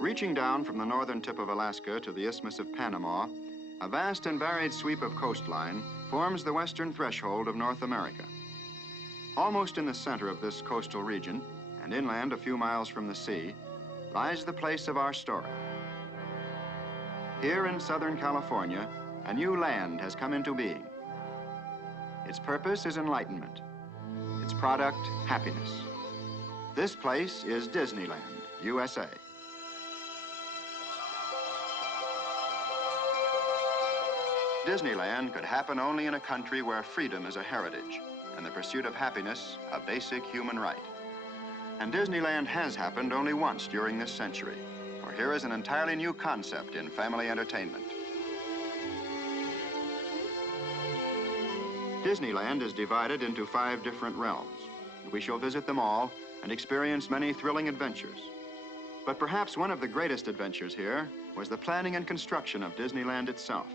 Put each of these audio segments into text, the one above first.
Reaching down from the northern tip of Alaska to the Isthmus of Panama, a vast and varied sweep of coastline forms the western threshold of North America. Almost in the center of this coastal region, and inland a few miles from the sea, lies the place of our story. Here in Southern California, a new land has come into being. Its purpose is enlightenment. Its product, happiness. This place is Disneyland, USA. Disneyland could happen only in a country where freedom is a heritage and the pursuit of happiness a basic human right. And Disneyland has happened only once during this century, for here is an entirely new concept in family entertainment. Disneyland is divided into 5 different realms. We shall visit them all and experience many thrilling adventures. But perhaps one of the greatest adventures here was the planning and construction of Disneyland itself.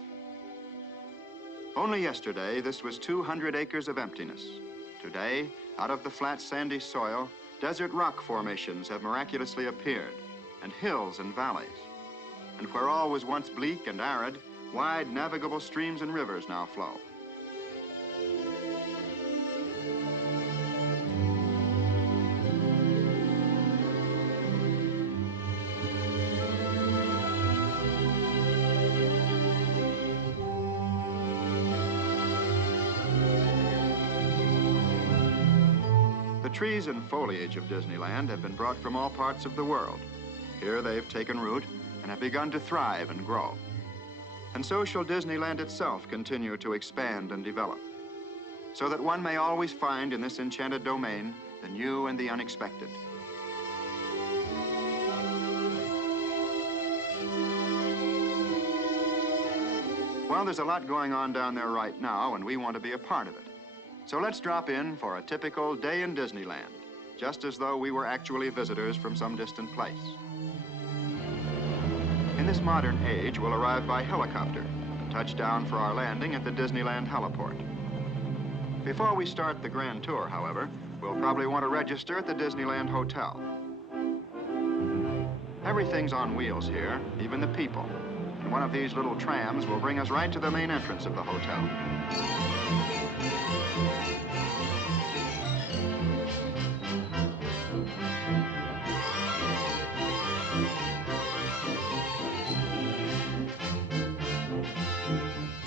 Only yesterday, this was 200 acres of emptiness. Today, out of the flat, sandy soil, desert rock formations have miraculously appeared, and hills and valleys. And where all was once bleak and arid, wide, navigable streams and rivers now flow. The trees and foliage of Disneyland have been brought from all parts of the world. Here they've taken root and have begun to thrive and grow. And so shall Disneyland itself continue to expand and develop, so that one may always find in this enchanted domain the new and the unexpected. Well, there's a lot going on down there right now, and we want to be a part of it. So let's drop in for a typical day in Disneyland, just as though we were actually visitors from some distant place. In this modern age, we'll arrive by helicopter and touch down for our landing at the Disneyland heliport. Before we start the grand tour, however, we'll probably want to register at the Disneyland Hotel. Everything's on wheels here, even the people. And one of these little trams will bring us right to the main entrance of the hotel.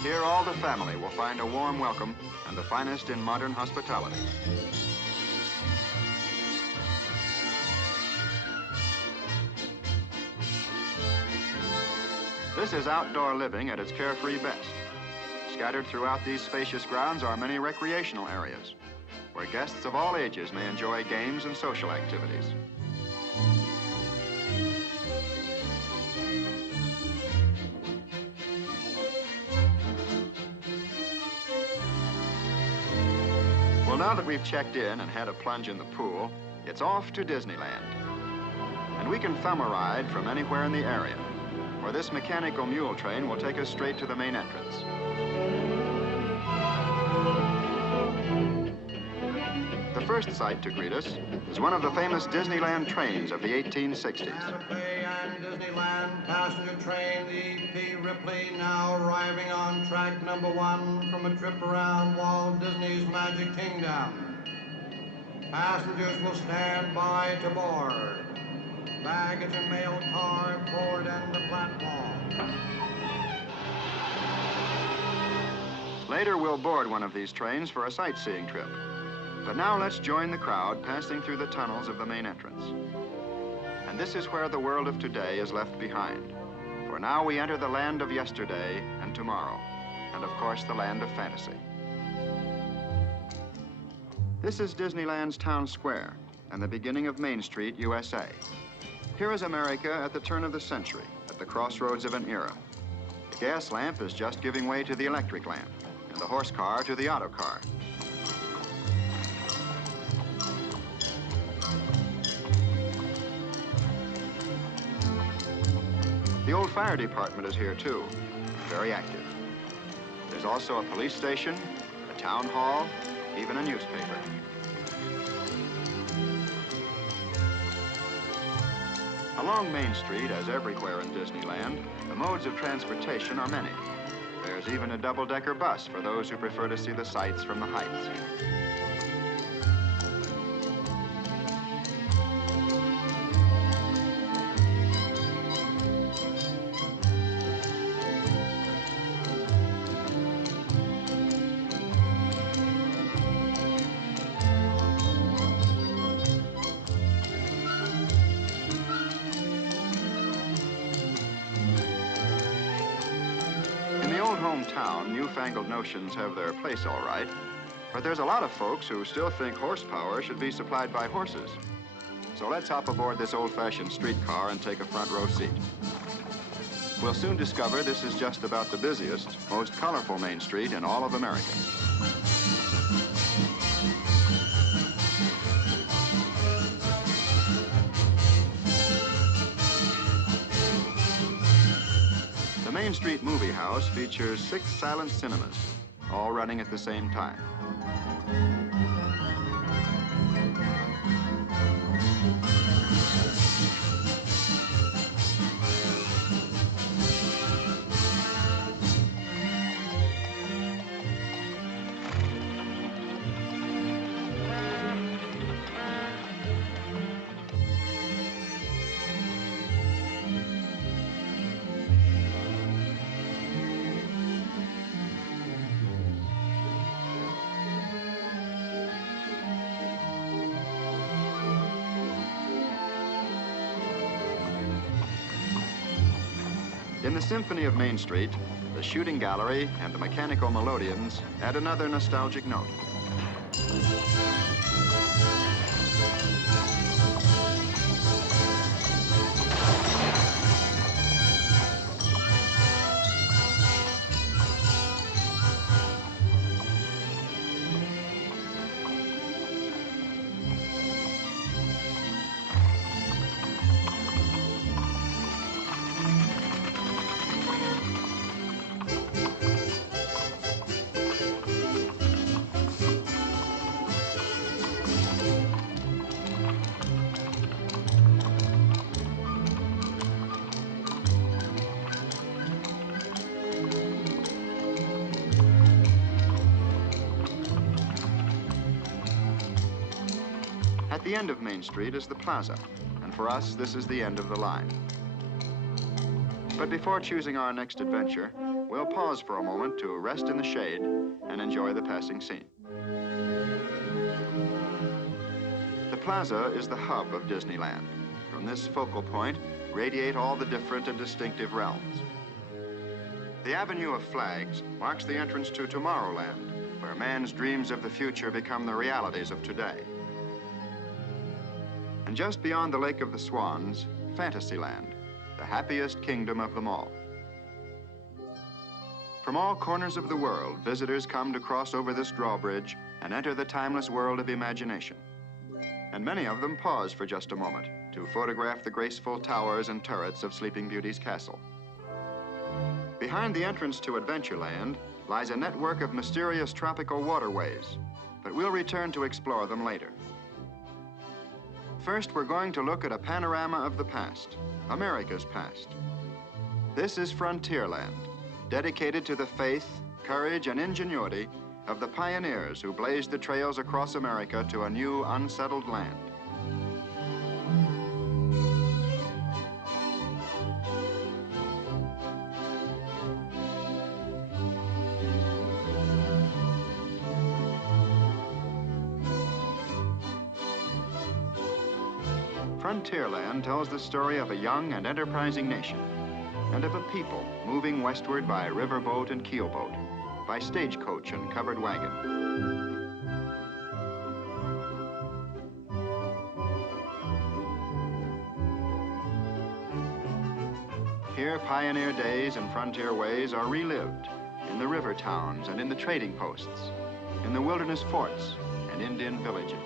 Here, all the family will find a warm welcome and the finest in modern hospitality. This is outdoor living at its carefree best. Scattered throughout these spacious grounds are many recreational areas, where guests of all ages may enjoy games and social activities. Well, now that we've checked in and had a plunge in the pool, it's off to Disneyland. And we can thumb a ride from anywhere in the area, where this mechanical mule train will take us straight to the main entrance. The first sight to greet us is one of the famous Disneyland trains of the 1860s. Santa Fe and Disneyland passenger train, the P. Ripley, now arriving on track number 1 from a trip around Walt Disney's Magic Kingdom. Passengers will stand by to board. Baggage and mail car board and the platform. Later, we'll board one of these trains for a sightseeing trip. But now let's join the crowd passing through the tunnels of the main entrance. And this is where the world of today is left behind. For now we enter the land of yesterday and tomorrow, and of course the land of fantasy. This is Disneyland's town square and the beginning of Main Street, USA. Here is America at the turn of the century, at the crossroads of an era. The gas lamp is just giving way to the electric lamp, and the horse car to the auto car. The old fire department is here too, very active. There's also a police station, a town hall, even a newspaper. Along Main Street, as everywhere in Disneyland, the modes of transportation are many. There's even a double-decker bus for those who prefer to see the sights from the heights. Hometown, newfangled notions have their place all right, but there's a lot of folks who still think horsepower should be supplied by horses. So let's hop aboard this old-fashioned streetcar and take a front row seat. We'll soon discover this is just about the busiest, most colorful Main Street in all of America. The Main Street Movie House features 6 silent cinemas, all running at the same time. In the Symphony of Main Street, the shooting gallery and the mechanical melodeons add another nostalgic note. At the end of Main Street is the plaza, and for us, this is the end of the line. But before choosing our next adventure, we'll pause for a moment to rest in the shade and enjoy the passing scene. The plaza is the hub of Disneyland. From this focal point, radiate all the different and distinctive realms. The Avenue of Flags marks the entrance to Tomorrowland, where man's dreams of the future become the realities of today. And just beyond the Lake of the Swans, Fantasyland, the happiest kingdom of them all. From all corners of the world, visitors come to cross over this drawbridge and enter the timeless world of imagination. And many of them pause for just a moment to photograph the graceful towers and turrets of Sleeping Beauty's castle. Behind the entrance to Adventureland lies a network of mysterious tropical waterways, but we'll return to explore them later. First, we're going to look at a panorama of the past, America's past. This is Frontierland, dedicated to the faith, courage, and ingenuity of the pioneers who blazed the trails across America to a new, unsettled land. Frontierland tells the story of a young and enterprising nation, and of a people moving westward by riverboat and keelboat, by stagecoach and covered wagon. Here, pioneer days and frontier ways are relived in the river towns and in the trading posts, in the wilderness forts and Indian villages.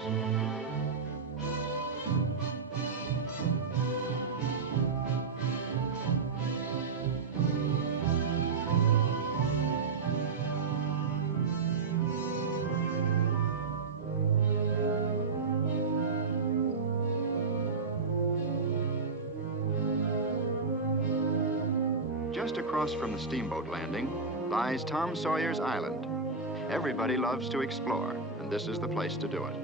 Just across from the steamboat landing lies Tom Sawyer's Island. Everybody loves to explore, and this is the place to do it.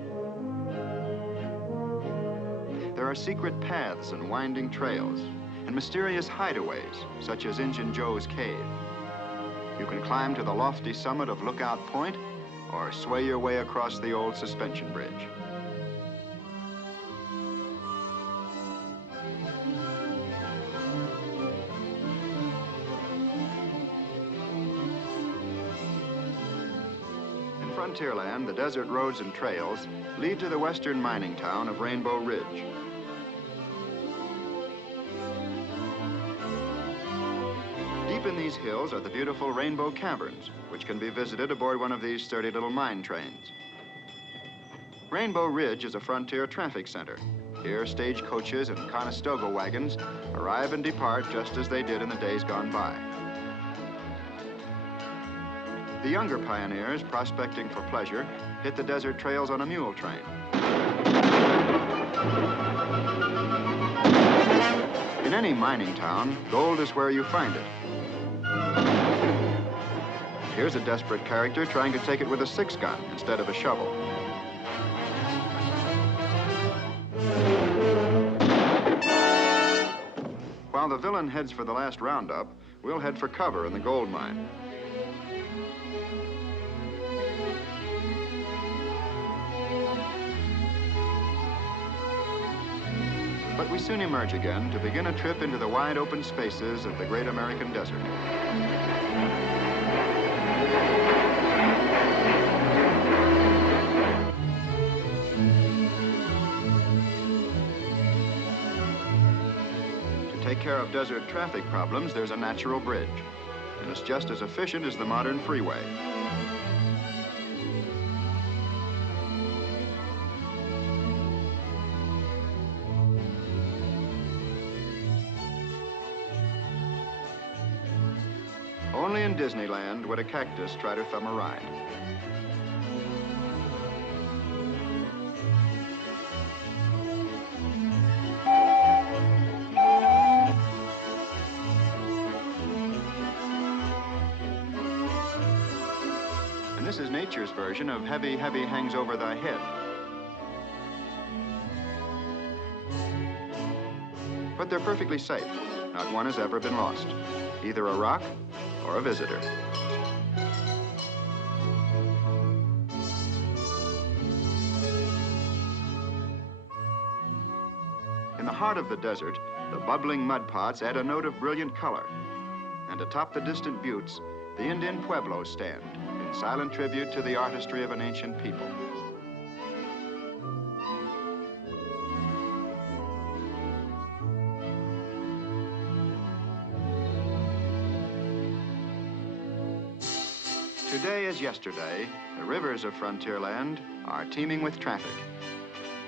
There are secret paths and winding trails, and mysterious hideaways, such as Injun Joe's Cave. You can climb to the lofty summit of Lookout Point, or sway your way across the old suspension bridge. Frontierland, the desert roads and trails lead to the western mining town of Rainbow Ridge. Deep in these hills are the beautiful Rainbow Caverns, which can be visited aboard one of these sturdy little mine trains. Rainbow Ridge is a frontier traffic center. Here, stagecoaches and Conestoga wagons arrive and depart just as they did in the days gone by. The younger pioneers, prospecting for pleasure, hit the desert trails on a mule train. In any mining town, gold is where you find it. Here's a desperate character trying to take it with a 6-gun instead of a shovel. While the villain heads for the last roundup, we'll head for cover in the gold mine. But we soon emerge again to begin a trip into the wide open spaces of the great American desert. To take care of desert traffic problems, there's a natural bridge, and it's just as efficient as the modern freeway. Only in Disneyland would a cactus try to thumb a ride. And this is nature's version of Heavy, Heavy Hangs Over Thy Head. But they're perfectly safe. Not one has ever been lost. Either a rock or a visitor. In the heart of the desert, the bubbling mud pots add a note of brilliant color. And atop the distant buttes, the Indian pueblos stand in silent tribute to the artistry of an ancient people. Today as yesterday, the rivers of Frontierland are teeming with traffic.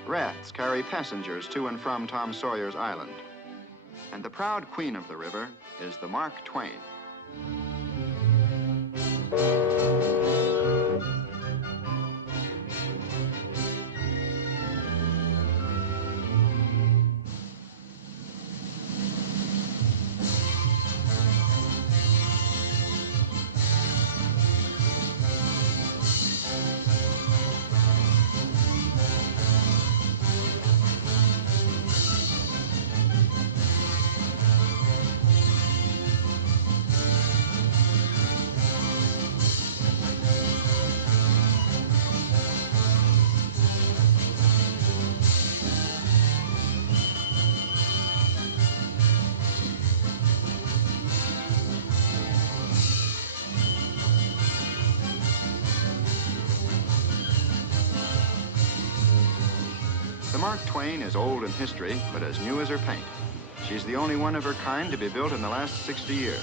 Rafts carry passengers to and from Tom Sawyer's Island. And the proud queen of the river is the Mark Twain. Mark Twain is old in history, but as new as her paint. She's the only one of her kind to be built in the last 60 years.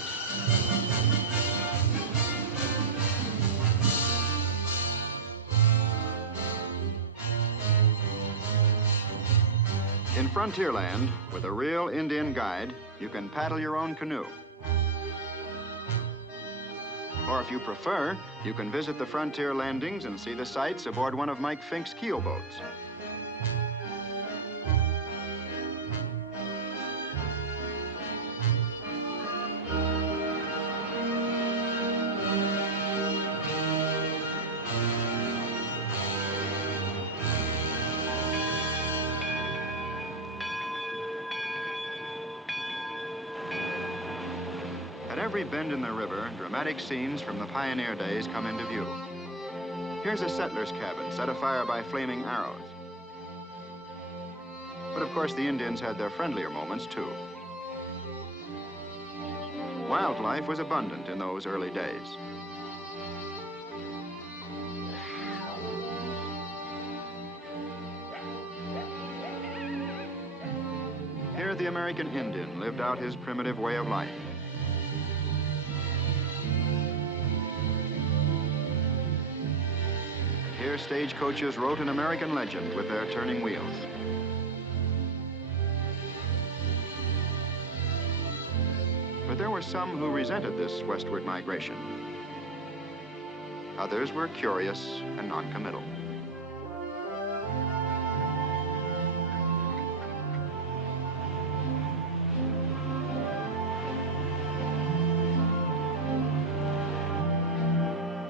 In Frontierland, with a real Indian guide, you can paddle your own canoe. Or if you prefer, you can visit the frontier landings and see the sights aboard one of Mike Fink's keel boats. At every bend in the river, dramatic scenes from the pioneer days come into view. Here's a settler's cabin set afire by flaming arrows. But of course, the Indians had their friendlier moments, too. Wildlife was abundant in those early days. Here, the American Indian lived out his primitive way of life. Here, stagecoaches wrote an American legend with their turning wheels. But there were some who resented this westward migration. Others were curious and noncommittal.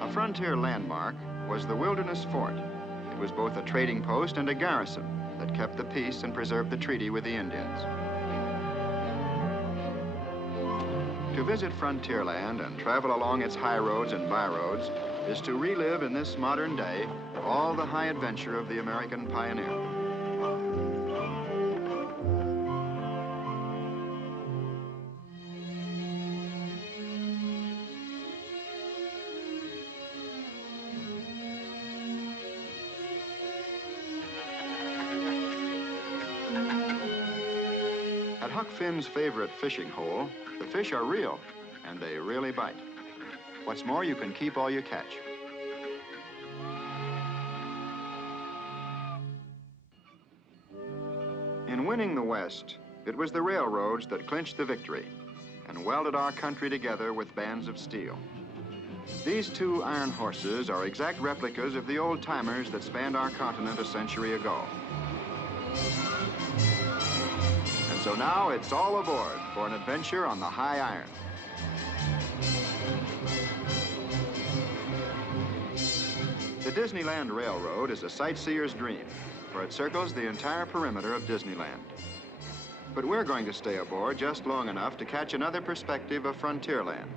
A frontier landmark was the Wilderness Fort. It was both a trading post and a garrison that kept the peace and preserved the treaty with the Indians. To visit Frontierland and travel along its high roads and byroads is to relive in this modern day all the high adventure of the American pioneer. At Huck Finn's favorite fishing hole, the fish are real, and they really bite. What's more, you can keep all you catch. In winning the West, it was the railroads that clinched the victory and welded our country together with bands of steel. These two iron horses are exact replicas of the old-timers that spanned our continent a century ago. And so now it's all aboard for an adventure on the high iron. The Disneyland Railroad is a sightseer's dream, for it circles the entire perimeter of Disneyland. But we're going to stay aboard just long enough to catch another perspective of Frontierland.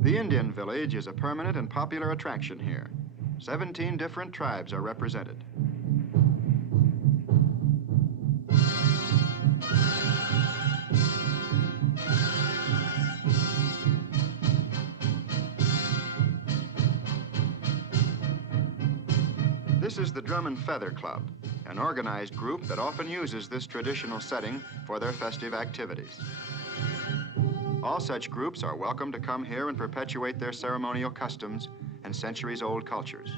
The Indian village is a permanent and popular attraction here. 17 different tribes are represented. This is the Drum and Feather Club, an organized group that often uses this traditional setting for their festive activities. All such groups are welcome to come here and perpetuate their ceremonial customs and centuries-old cultures.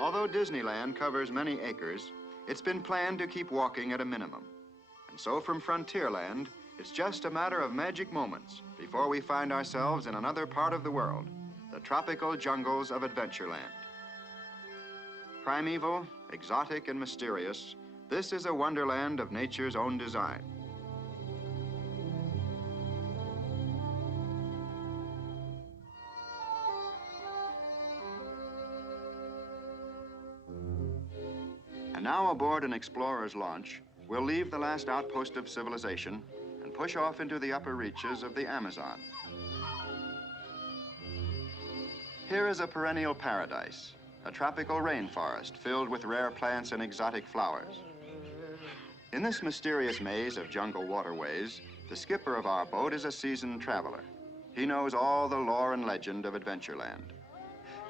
Although Disneyland covers many acres, it's been planned to keep walking at a minimum. And so from Frontierland, it's just a matter of magic moments before we find ourselves in another part of the world, the tropical jungles of Adventureland. Primeval, exotic, and mysterious, this is a wonderland of nature's own design. And now aboard an explorer's launch, we'll leave the last outpost of civilization and push off into the upper reaches of the Amazon. Here is a perennial paradise, a tropical rainforest filled with rare plants and exotic flowers. In this mysterious maze of jungle waterways, the skipper of our boat is a seasoned traveler. He knows all the lore and legend of Adventureland.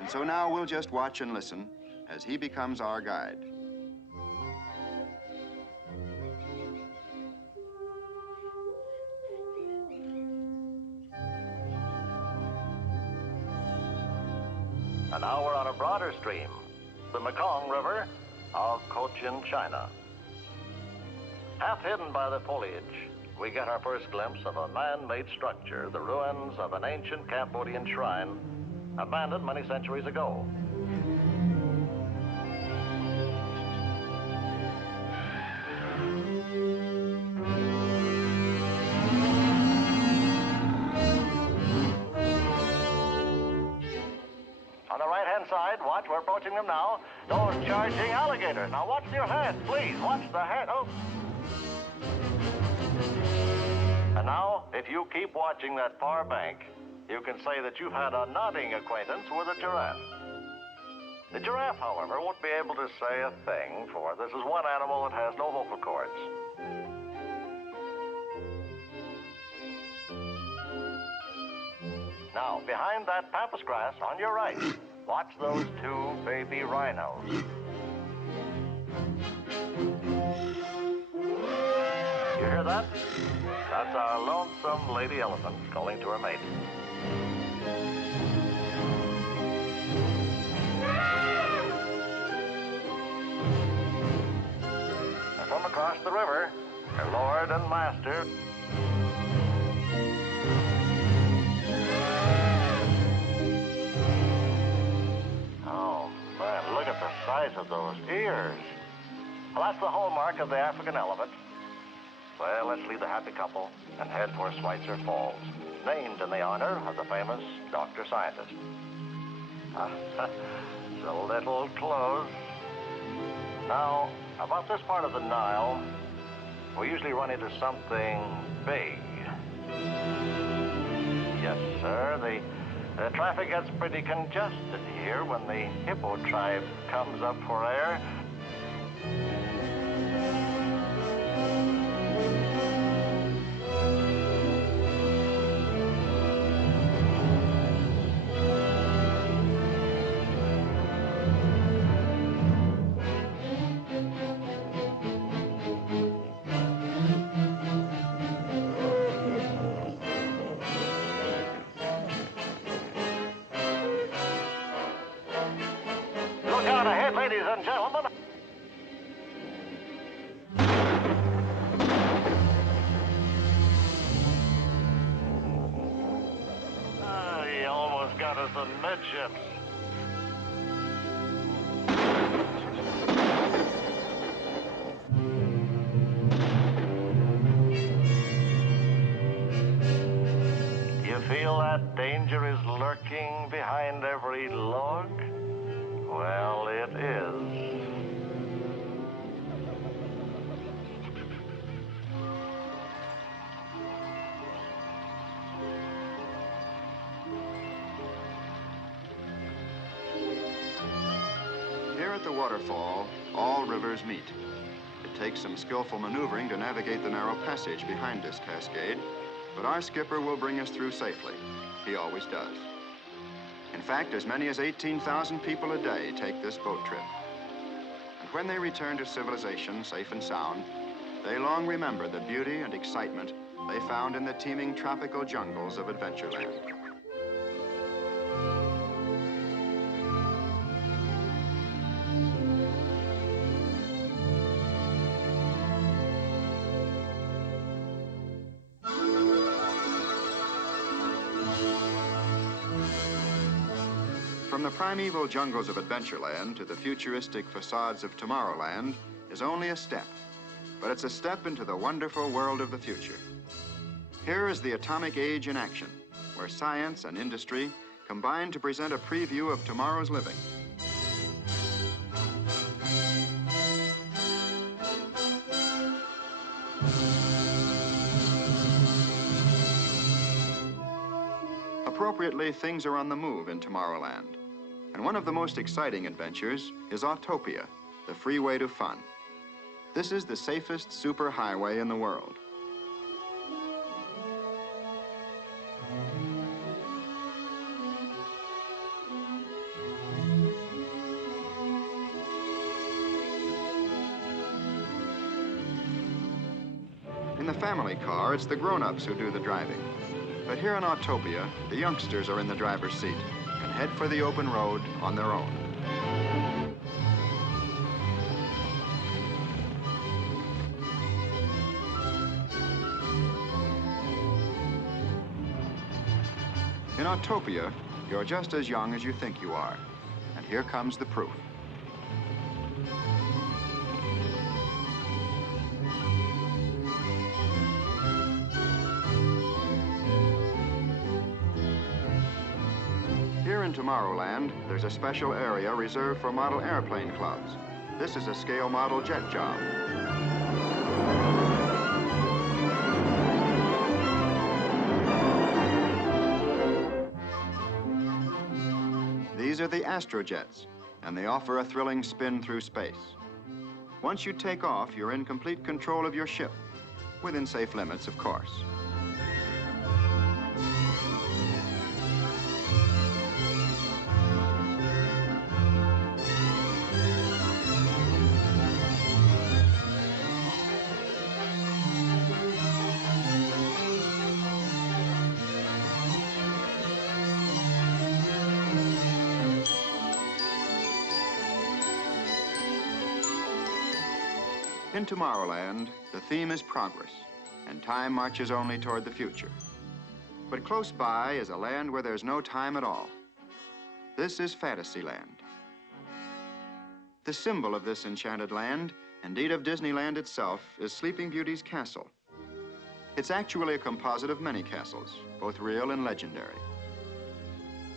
And so now we'll just watch and listen as he becomes our guide. And now we're on a broader stream, the Mekong River of Cochin, China. Half hidden by the foliage, we get our first glimpse of a man-made structure, the ruins of an ancient Cambodian shrine, abandoned many centuries ago. Side, watch, we're approaching them now. Those charging alligators. Now watch your head, please. Watch the head. Oh. And now, if you keep watching that far bank, you can say that you've had a nodding acquaintance with a giraffe. The giraffe, however, won't be able to say a thing, for this is one animal that has no vocal cords. Now, behind that pampas grass on your right, watch those two baby rhinos. You hear that? That's our lonesome lady elephant calling to her mate. And from across the river, her lord and master. Look at the size of those ears. Well, that's the hallmark of the African elephant. Well, let's leave the happy couple and head for Schweitzer Falls, named in the honor of the famous doctor scientist. It's a little close. Now, about this part of the Nile, we usually run into something big. Yes, sir, the traffic gets pretty congested here when the hippo tribe comes up for air. Look out ahead, ladies and gentlemen. He almost got us amidships. You feel that danger is lurking behind every log? Well, it is. Here at the waterfall, all rivers meet. It takes some skillful maneuvering to navigate the narrow passage behind this cascade, but our skipper will bring us through safely. He always does. In fact, as many as 18,000 people a day take this boat trip. And when they return to civilization safe and sound, they long remember the beauty and excitement they found in the teeming tropical jungles of Adventureland. From the primeval jungles of Adventureland to the futuristic facades of Tomorrowland is only a step, but it's a step into the wonderful world of the future. Here is the atomic age in action, where science and industry combine to present a preview of tomorrow's living. Appropriately, things are on the move in Tomorrowland. And one of the most exciting adventures is Autopia, the freeway to fun. This is the safest superhighway in the world. In the family car, it's the grown-ups who do the driving. But here in Autopia, the youngsters are in the driver's seat and head for the open road on their own. In Autopia, you're just as young as you think you are. And here comes the proof. Here in Tomorrowland, there's a special area reserved for model airplane clubs. This is a scale model jet job. These are the Astrojets, and they offer a thrilling spin through space. Once you take off, you're in complete control of your ship, within safe limits, of course. In Tomorrowland, the theme is progress, and time marches only toward the future. But close by is a land where there's no time at all. This is Fantasyland. The symbol of this enchanted land, indeed of Disneyland itself, is Sleeping Beauty's castle. It's actually a composite of many castles, both real and legendary.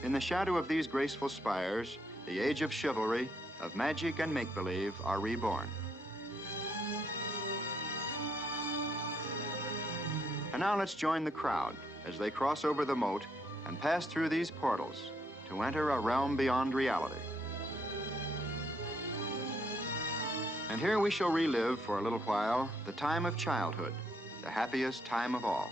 In the shadow of these graceful spires, the age of chivalry, of magic and make-believe are reborn. And now let's join the crowd as they cross over the moat and pass through these portals to enter a realm beyond reality. And here we shall relive for a little while the time of childhood, the happiest time of all.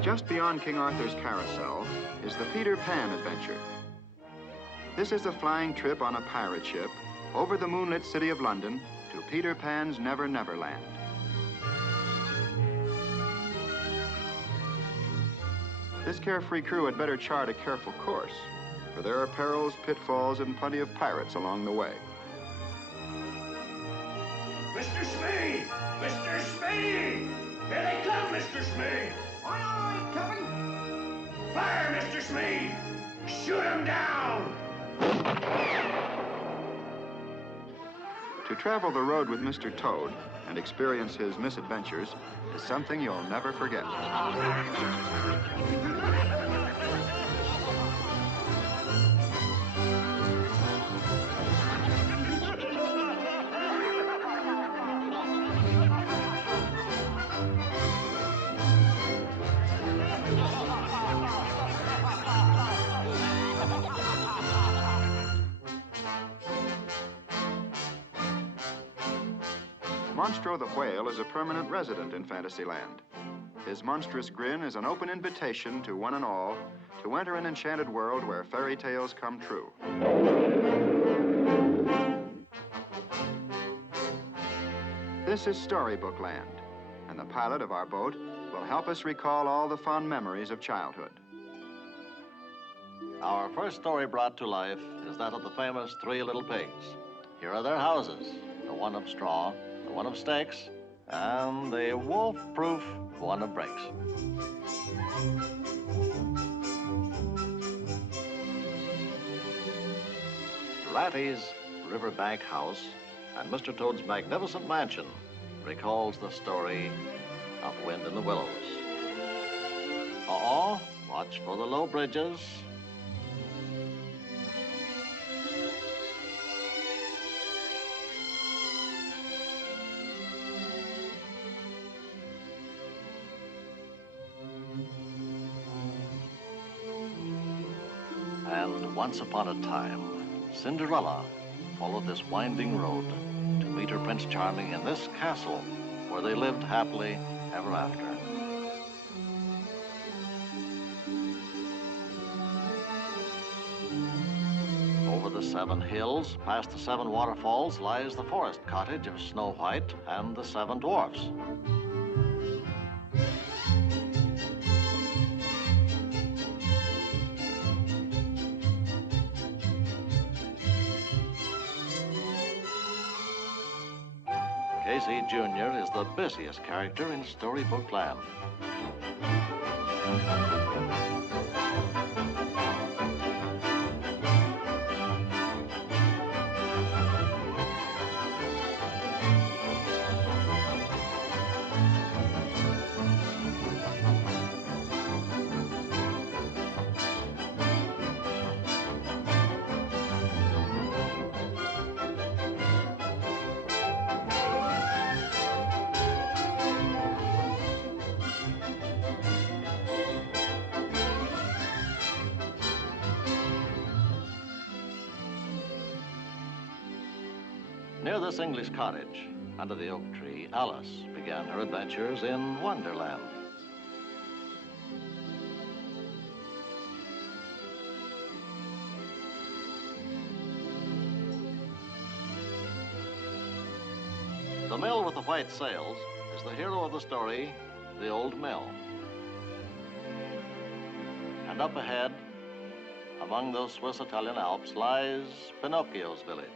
Just beyond King Arthur's Carousel is the Peter Pan adventure. This is a flying trip on a pirate ship over the moonlit city of London to Peter Pan's Never Never Land. This carefree crew had better chart a careful course, for there are perils, pitfalls, and plenty of pirates along the way. Mr. Smee! Mr. Smee! Here they come, Mr. Smee! Aye, aye, Captain. Fire, Mr. Smee! Shoot him down! To travel the road with Mr. Toad and experience his misadventures is something you'll never forget. Monstro the Whale is a permanent resident in Fantasyland. His monstrous grin is an open invitation to one and all to enter an enchanted world where fairy tales come true. This This is Storybook Land, and the pilot of our boat will help us recall all the fond memories of childhood. Our first story brought to life is that of the famous Three Little Pigs. Here are their houses, the one of straw, the one of stakes, and the wolf-proof one of bricks. Ratty's riverbank house and Mr. Toad's magnificent mansion recalls the story of Wind in the Willows. Uh-oh, watch for the low bridges. And once upon a time, Cinderella followed this winding road to meet her Prince Charming in this castle where they lived happily ever after. Over the 7 hills, past the 7 waterfalls, lies the forest cottage of Snow White and the 7 dwarfs. Casey Jr. is the busiest character in Storybook Land. Near this English cottage, under the oak tree, Alice began her adventures in Wonderland. The mill with the white sails is the hero of the story, the old mill. And up ahead, among those Swiss-Italian Alps, lies Pinocchio's village.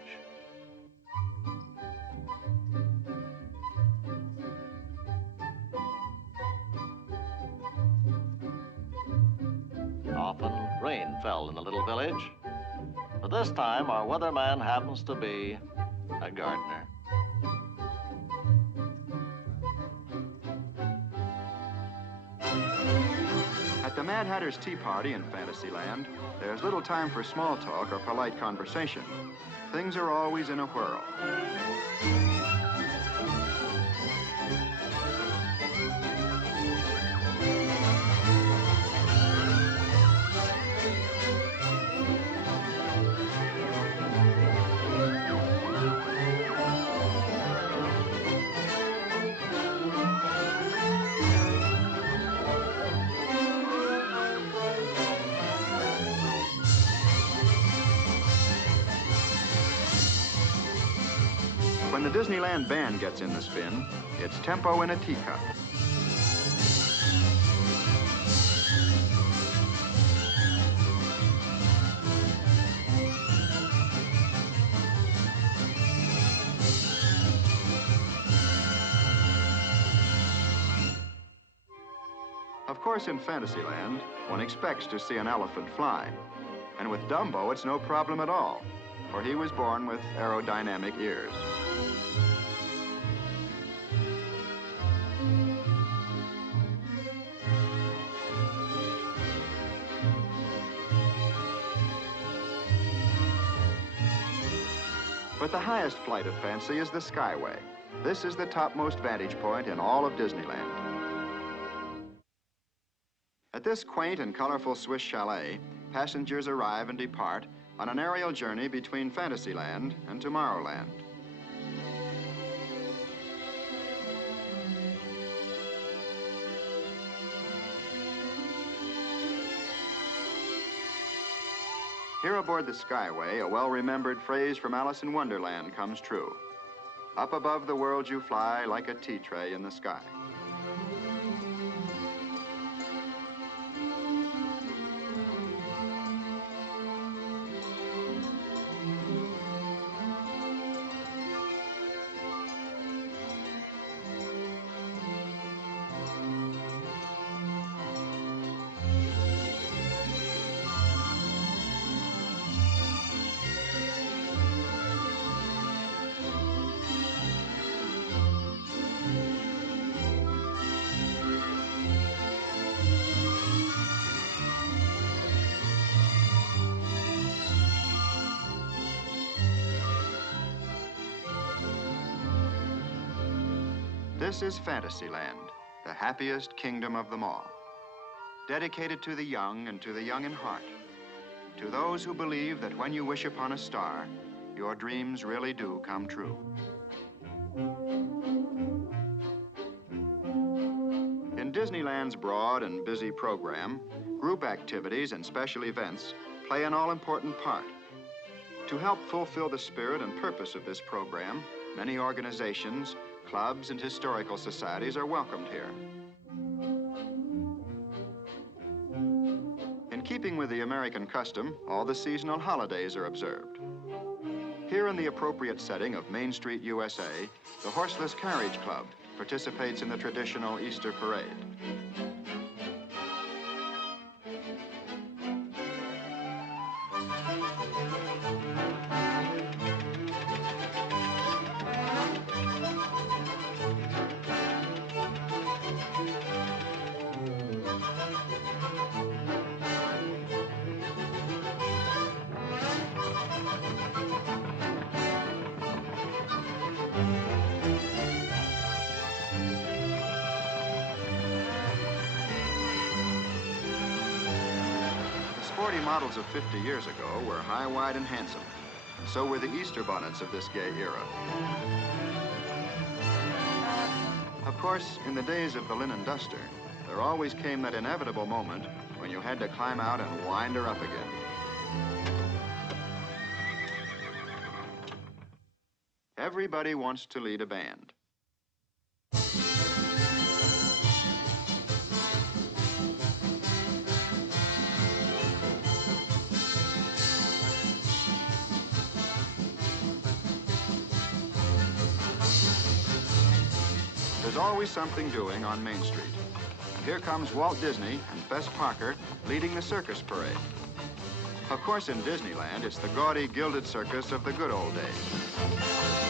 Often rain fell in the little village, but this time our weatherman happens to be a gardener. At the Mad Hatter's Tea Party in Fantasyland, there's little time for small talk or polite conversation. Things are always in a whirl. When the Disneyland band gets in the spin, it's tempo in a teacup. Of course, in Fantasyland, one expects to see an elephant fly. And with Dumbo, it's no problem at all, for he was born with aerodynamic ears. But the highest flight of fancy is the Skyway. This is the topmost vantage point in all of Disneyland. At this quaint and colorful Swiss chalet, passengers arrive and depart on an aerial journey between Fantasyland and Tomorrowland. Here aboard the Skyway, a well-remembered phrase from Alice in Wonderland comes true. Up above the world you fly like a tea tray in the sky. This is Fantasyland, the happiest kingdom of them all. Dedicated to the young and to the young in heart. To those who believe that when you wish upon a star, your dreams really do come true. In Disneyland's broad and busy program, group activities and special events play an all-important part. To help fulfill the spirit and purpose of this program, many organizations, clubs, and historical societies are welcomed here. In keeping with the American custom, all the seasonal holidays are observed. Here in the appropriate setting of Main Street, USA, the Horseless Carriage Club participates in the traditional Easter parade. The sporty models of 50 years ago were high, wide, and handsome. And so were the Easter bonnets of this gay era. Of course, in the days of the linen duster, there always came that inevitable moment when you had to climb out and wind her up again. Everybody wants to lead a band. There's always something doing on Main Street. Here comes Walt Disney and Fess Parker leading the circus parade. Of course, in Disneyland, it's the gaudy, gilded circus of the good old days.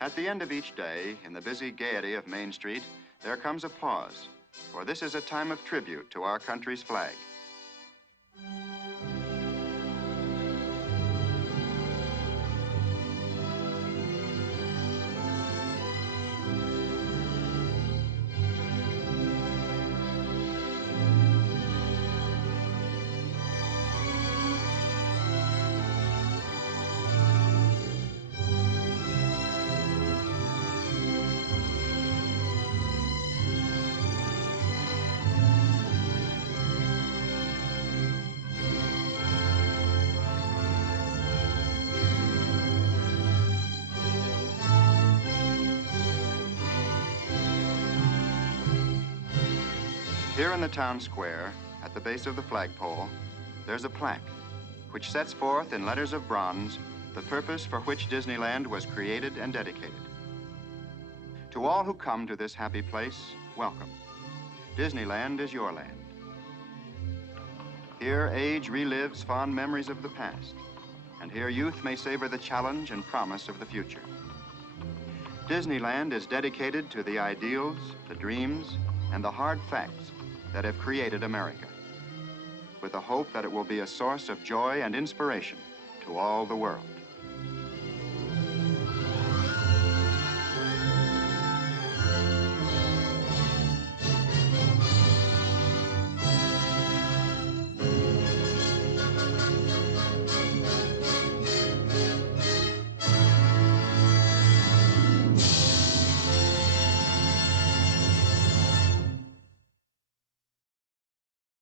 At the end of each day, in the busy gaiety of Main Street, there comes a pause, for this is a time of tribute to our country's flag. Here in the town square, at the base of the flagpole, there's a plaque which sets forth in letters of bronze the purpose for which Disneyland was created and dedicated. To all who come to this happy place, welcome. Disneyland is your land. Here, age relives fond memories of the past, and here youth may savor the challenge and promise of the future. Disneyland is dedicated to the ideals, the dreams, and the hard facts that have created America, with the hope that it will be a source of joy and inspiration to all the world.